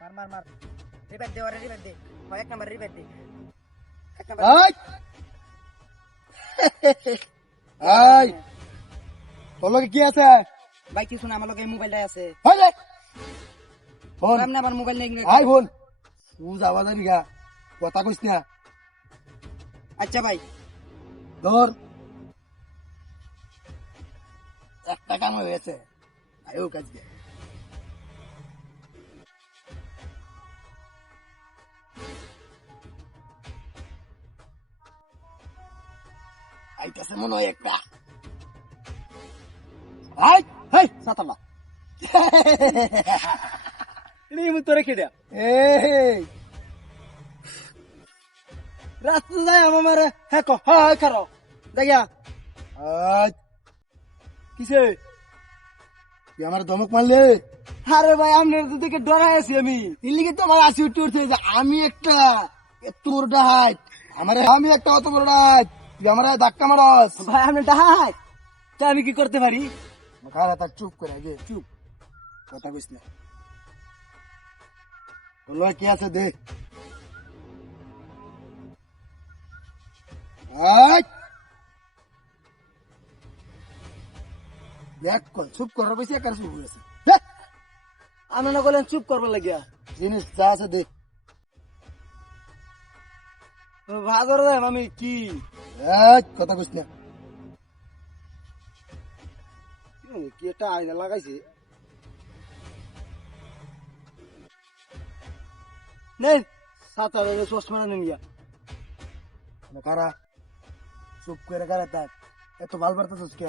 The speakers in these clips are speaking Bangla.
মার মার মার রিবেট দে, ওরে রিবেট দে, এক নাম্বার রিবেট দে, এক নাম্বার। এই এই তোর লগে কি আছে? ভাই কিছু না, আমার লগে মোবাইলটাই আছে। হই রে ফোন সামনে আমার মোবাইল নেই। আই ফোন তুই যাবা যাবি গা, কথা কইস না। আচ্ছা ভাই, ধর একটা কাম হয়ে গেছে, আয়ো কাজ দে। আইতাছে মনে হয় একটা। আই হেই সাতালা ini তোরে কে দেয়া এই রাস্তা যায় আমার হ্যাঁ কো হ্যাঁ খারো দেখা আজ কিসে তুই আমার ধমক মারলে? আরে ভাই আপনার তো দেখে ডরাই আছি আমি। দিল্লিকে তো আমার আসি উঠতে উঠতে যে আমি একটা এত বড় ডাহাত, আমি একটা অত বড় ডাহাত, তুই আমার ধাক্কা মারস। ভাই আপনি ডাহাই তা আমি কি করতে পারি? খারা তার চুপ করে আগে চুপ, কথা কইস না। বললো কি আছে দে। আয় দেখ কল চুপ করার পয়সা একার শুরু হয়েছে। আপনি না বলেন চুপ করবার লাগিয়া জিনিস যা আছে দে। ভাজর দেয় আমি কি কথা কইস না। কি একটা আয়না লাগাইছে নেন সাত হাজার চশমা নেন গিয়া কারা চুপ করে কারা থাক, এত ভাল পারতেছিস কে?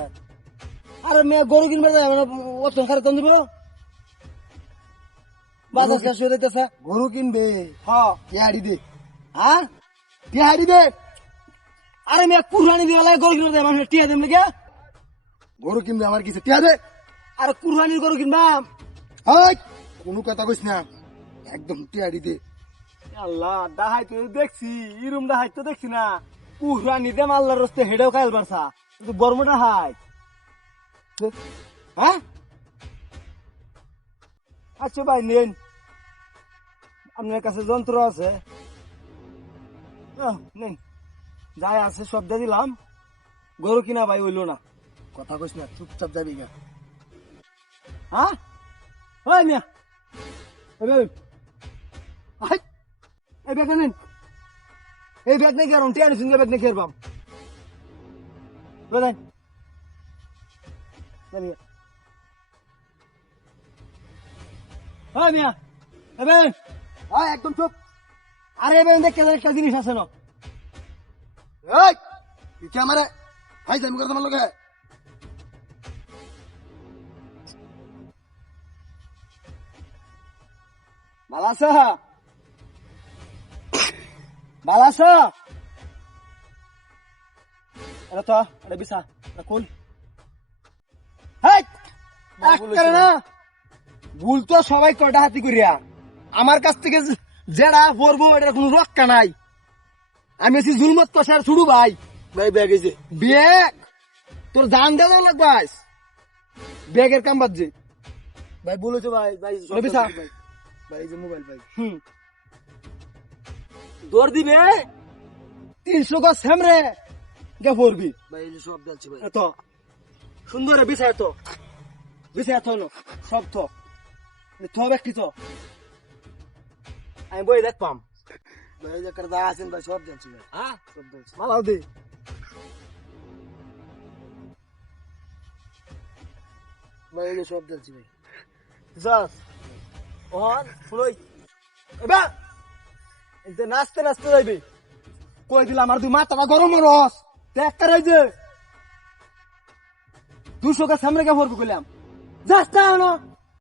আরে মেয়ে গরু কিনবার যায় মানে ওজন খারে তন দিব বাজার শেষ হয়ে যাইতেছে। গরু কিনবে? হ্যাঁ টিহাড়ি দে, হ্যাঁ টিহাড়ি দে। আরে মেয়ে কুরবানি দিয়ে লাগে গরু কিনবার যায় মানুষ টিয়া দেন লাগিয়া। গরু কিনবে আমার কিছু টিহা দে। আরে কুরবানির গরু কিনবা কোনো কথা কইস না, একদম টিহাড়ি দে। আল্লাহ ডাহাই তো দেখছি ইরুম ডাহাই তো দেখছি না কুরবানি দে আল্লাহর রস্তে হেডেও খাইল বারসা কিন্তু বর্ম ডাহাই হ্যাঁ। আচ্ছা ভাই নেন আপনার কাছে যন্ত্র আছে নেন যাই আছে সব দিয়ে দিলাম, গরু কিনা ভাই হইলো না। কথা কইস না, চুপচাপ যাবি গা। হ্যাঁ হয় মিয়া এই ব্যাগ নেন, এই ব্যাগ নেই কারণ টিয়ার সঙ্গে ব্যাগ নেই খেরবাম বুঝলেন। হ্যাঁ মিয়া এবেন একদম চুপ। আরে এবেন দেখে একটা জিনিস আছে না তুই কি আমারে ভাই জামি করে তোমার লোকে? ভালো আছো ভালো আছো? এটা তো এটা বিছা এটা খুল। না ভুল তো সবাই কটা হাতি করিয়া আমার কাছ থেকে যেটা পড়বো এটার কোনো রক্ষা নাই। আমি আছি জুলমত কষার ছুড়ু ভাই। ভাই ব্যাগ এই যে। ব্যাগ তোর জান দেওয়া লাগবাস ব্যাগের কাম বাদ যে ভাই বলেছো ভাই, ভাই সব বিছা ভাই, ভাই এই যে মোবাইল ভাই। দৌড় দিবে 300 গজ সামনে গে পড়বি ভাই এই যে সব যাচ্ছে ভাই। এত সুন্দর বিছায় তো বিছায় তো সব তো তো ব্যক্তি তো আমি বই দেখপাম। ভাই এই যে কার দা আছেন ভাই সব যাচ্ছে ভাই, হ্যাঁ সব যাচ্ছে। মালাও দে ভাই এই যে সব যাচ্ছে ভাই। যাস ওহন ফুলই এবার এই নাচতে নাচতে যাইবি কই দিলাম আর তুই মাথাটা গরম রস দেখ কারাই যে 200 কা সামনে কে ফরবি কইলাম যাস না